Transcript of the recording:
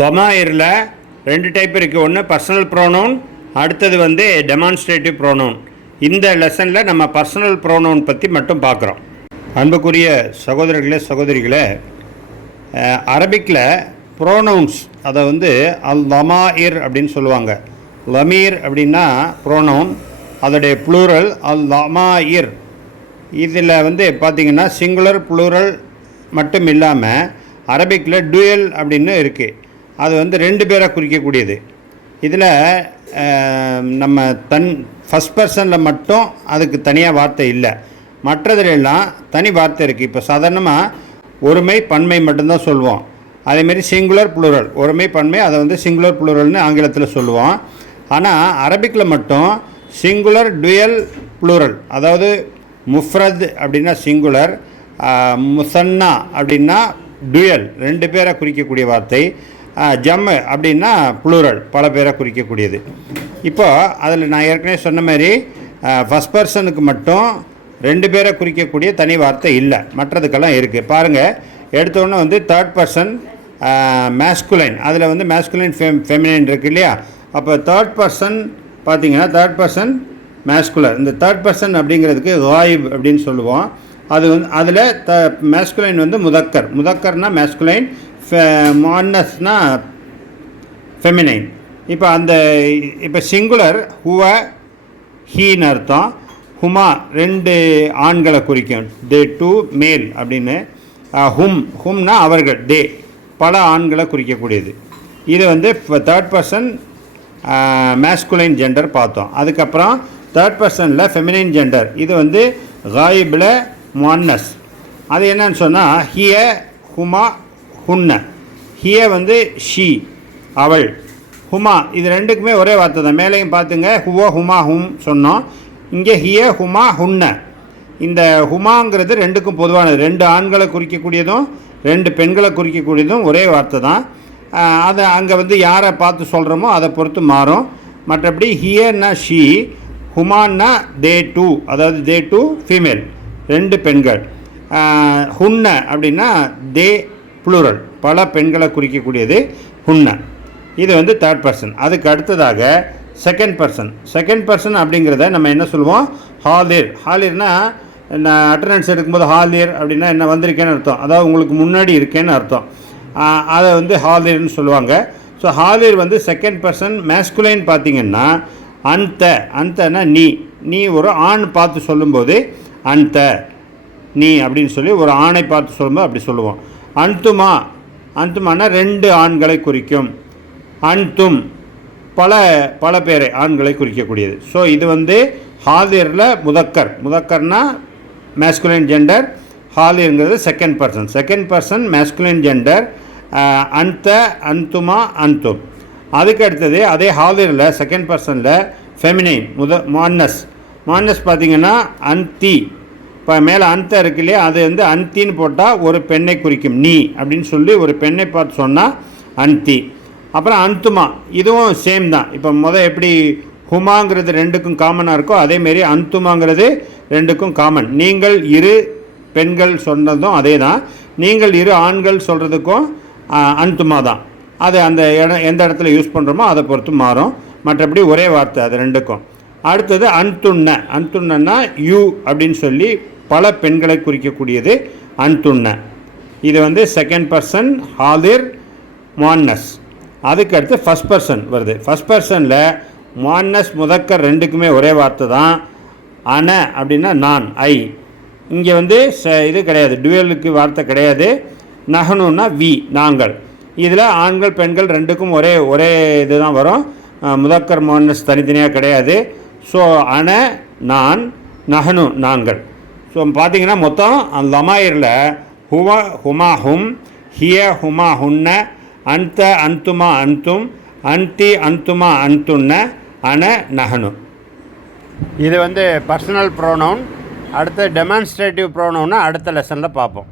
லொமாயரில் ரெண்டு டைப் இருக்குது. ஒன்று பர்சனல் ப்ரோனவுன், அடுத்தது வந்து டெமான்ஸ்ட்ரேட்டிவ் ப்ரோனவுன். இந்த லெசனில் நம்ம பர்சனல் ப்ரோனவுன் பற்றி மட்டும் பார்க்குறோம். அன்புக்குரிய சகோதரர்களே சகோதரிகளே, அரபிக்கில் ப்ரோனவுன்ஸ் அதை வந்து லமாயிர் அப்படின்னு சொல்லுவாங்க. லமீர் அப்படின்னா ப்ரோனவுன், அதோடைய ப்ளூரல் லமாயிர். இதில் வந்து பார்த்திங்கன்னா சிங்குலர் ப்ளூரல் மட்டும் இல்லாமல் அரபிக்கில் டுயல் அப்படின்னு இருக்குது. அது வந்து ரெண்டு பேரை குறிக்கக்கூடியது. இதில் நம்ம ஃபஸ்ட் பர்சனில் மட்டும் அதுக்கு தனியாக வார்த்தை இல்லை, மற்றதுலாம் தனி வார்த்தை இருக்குது. இப்போ சாதாரணமாக ஒருமை பன்மை மட்டும்தான் சொல்லுவோம். அதேமாரி சிங்குலர் ப்ளூரல், ஒருமை பன்மை, அதை வந்து சிங்குலர் ப்ளூரல்னு ஆங்கிலத்தில் சொல்லுவோம். ஆனால் அரபிக்கில் மட்டும் சிங்குலர் டுயல் ப்ளூரல், அதாவது முஃப்ரத் அப்படின்னா சிங்குலர், முசன்னா அப்படின்னா டுயல், ரெண்டு பேரை குறிக்கக்கூடிய வார்த்தை, ஜம்மு அப்படின்னா ப்ளூரல், பல பேரை குறிக்கக்கூடியது. இப்போ அதில் நான் ஏற்கனவே சொன்ன மாதிரி ஃபஸ்ட் பர்சனுக்கு மட்டும் ரெண்டு பேரை குறிக்கக்கூடிய தனி வார்த்தை இல்லை, மற்றதுக்கெல்லாம் இருக்குது. பாருங்கள், எடுத்தோடனே வந்து தேர்ட் பர்சன் மேஸ்குலைன், அதில் வந்து மேஸ்குலைன் ஃபெமினைன் இருக்குது இல்லையா? அப்போ தேர்ட் பர்சன் பார்த்திங்கன்னா தேர்ட் பர்சன் மேஸ்குலர். இந்த தேர்ட் பர்சன் அப்படிங்கிறதுக்கு காயிப் அப்படின்னு சொல்லுவோம். அது வந்து அதில் மேஸ்குலைன் வந்து முதக்கர்னா மேஸ்குலைன், முஅன்னஸ்னா ஃபெமினைன். இப்போ சிங்குலர் ஹுவ ஹீன்னு அர்த்தம், ஹுமா ரெண்டு ஆண்களை குறிக்கும், தே டூ மேல் அப்படின்னு. ஹும்னா அவர்கள், தே பல ஆண்களை குறிக்கக்கூடியது. இது வந்து இப்போ தேர்ட் பர்சன் மேஸ்குலைன் ஜெண்டர் பார்த்தோம். அதுக்கப்புறம் தேர்ட் பர்சனில் ஃபெமினைன் ஜெண்டர், இது வந்து காயிபில் முஅன்னஸ். அது என்னன்னு சொன்னால் ஹிய ஹுமா ஹுன்ன. ஹிய வந்து ஷீ அவள், ஹுமா இது ரெண்டுக்குமே ஒரே வார்த்தை தான். மேலேயும் பார்த்துங்க, ஹுவ ஹுமா ஹும் சொன்னோம், இங்கே ஹிய ஹுமா ஹுன்ன. இந்த ஹுமாங்கிறது ரெண்டுக்கும் பொதுவானது, ரெண்டு ஆண்களை குறிக்கக்கூடியதும் ரெண்டு பெண்களை குறிக்கக்கூடியதும் ஒரே வார்த்தை தான். அதை அங்கே வந்து யாரை பார்த்து சொல்கிறோமோ அதை பொறுத்து மாறும். மற்றபடி ஹியன்னா ஷீ, ஹுமான்னா தே டூ, அதாவது தே டூ ஃபீமேல், ரெண்டு பெண்கள். ஹுன்ன அப்படின்னா தே ப்ளூரல், பல பெண்களை குறிக்கக்கூடியது ஹுன்ன. இது வந்து தேர்ட் பர்சன். அதுக்கு அடுத்ததாக செகண்ட் பர்சன் அப்படிங்கிறத நம்ம என்ன சொல்லுவோம்? ஹாலிர். ஹாலிர்னா நான் அட்டண்டன்ஸ் எடுக்கும்போது ஹாலிர் அப்படின்னா என்ன, வந்திருக்கேன்னு அர்த்தம், அதாவது உங்களுக்கு முன்னாடி இருக்கேன்னு அர்த்தம். அதை வந்து ஹாலிர்னு சொல்லுவாங்க. ஸோ ஹாலிர் வந்து செகண்ட் பர்சன் மேஸ்குலைன். பார்த்திங்கன்னா அந்தனா நீ ஒரு ஆண் பார்த்து சொல்லும்போது அந்த நீ அப்படின்னு சொல்லி ஒரு ஆணை பார்த்து சொல்லும்போது அப்படி சொல்லுவோம். அந்துமானா ரெண்டு ஆண்களை குறிக்கும். அந்தும் பல பேரை ஆண்களை குறிக்கக்கூடியது. ஸோ இது வந்து ஹாலிரில் முதக்கர்னா மேஸ்குலைன் ஜெண்டர், ஹாலிருங்கிறது செகண்ட் பர்சன் மேஸ்குலைன் ஜெண்டர், அந்துமா அந்தும். அதுக்கு அடுத்தது அதே ஹாலிரில் செகண்ட் பர்சனில் ஃபெமினைன் முஅன்னஸ் பார்த்திங்கன்னா அந்தி. இப்போ மேலே அந்த இருக்கு இல்லையா, அது வந்து அந்தின்னு போட்டால் ஒரு பெண்ணை குறிக்கும், நீ அப்படின்னு சொல்லி ஒரு பெண்ணை பார்த்து சொன்னால் அந்தி. அப்புறம் அந்துமா, இதுவும் சேம் தான். இப்போ எப்படி ஹுமாங்கிறது ரெண்டுக்கும் காமனாக இருக்கோ, அதேமாரி அந்துமாங்கிறது ரெண்டுக்கும் காமன். நீங்கள் இரு பெண்கள் சொன்னதும் அதே தான், நீங்கள் இரு ஆண்கள் சொல்கிறதுக்கும் அந்துமா தான். அது அந்த எந்த இடத்துல யூஸ் பண்ணுறோமோ அதை பொறுத்து மாறும், மற்றபடி ஒரே வார்த்தை அது ரெண்டுக்கும். அடுத்தது அந்துன்னா யூ அப்படின்னு சொல்லி பல பெண்களை குறிக்கக்கூடியது அந்துன்ன. இது வந்து செகண்ட் பர்சன் ஹாலிர் முஅன்னஸ். அதுக்கு அடுத்து ஃபஸ்ட் பர்சன் வருது. ஃபஸ்ட் பர்சனில் முஅன்னஸ் முதக்கர் ரெண்டுக்குமே ஒரே வார்த்தை தான். அன அப்படின்னா நான், ஐ. இங்கே வந்து இது கிடையாது, டுவெலுக்கு வார்த்தை கிடையாது. நஹனுன்னா வி, நாங்கள். இதில் ஆண்கள் பெண்கள் ரெண்டுக்கும் ஒரே இது தான் வரும், முதக்கர் முஅன்னஸ் தனித்தனியாக கிடையாது. ஸோ அன நான், நஹனு நாங்கள். ஸோ பார்த்திங்கன்னா மொத்தம் லமாயரில் ஹுவ ஹுமா ஹும், ஹிய ஹுமா ஹுன்ன, அந்த அந்துமா அந்தும், அந்தி அந்துமா அந்துன்ன, அன நஹனு. இது வந்து பர்சனல் ப்ரோனவுன். அடுத்த டெமான்ஸ்ட்ரேட்டிவ் ப்ரோனவுன்னா அடுத்த லெசனில் பார்ப்போம்.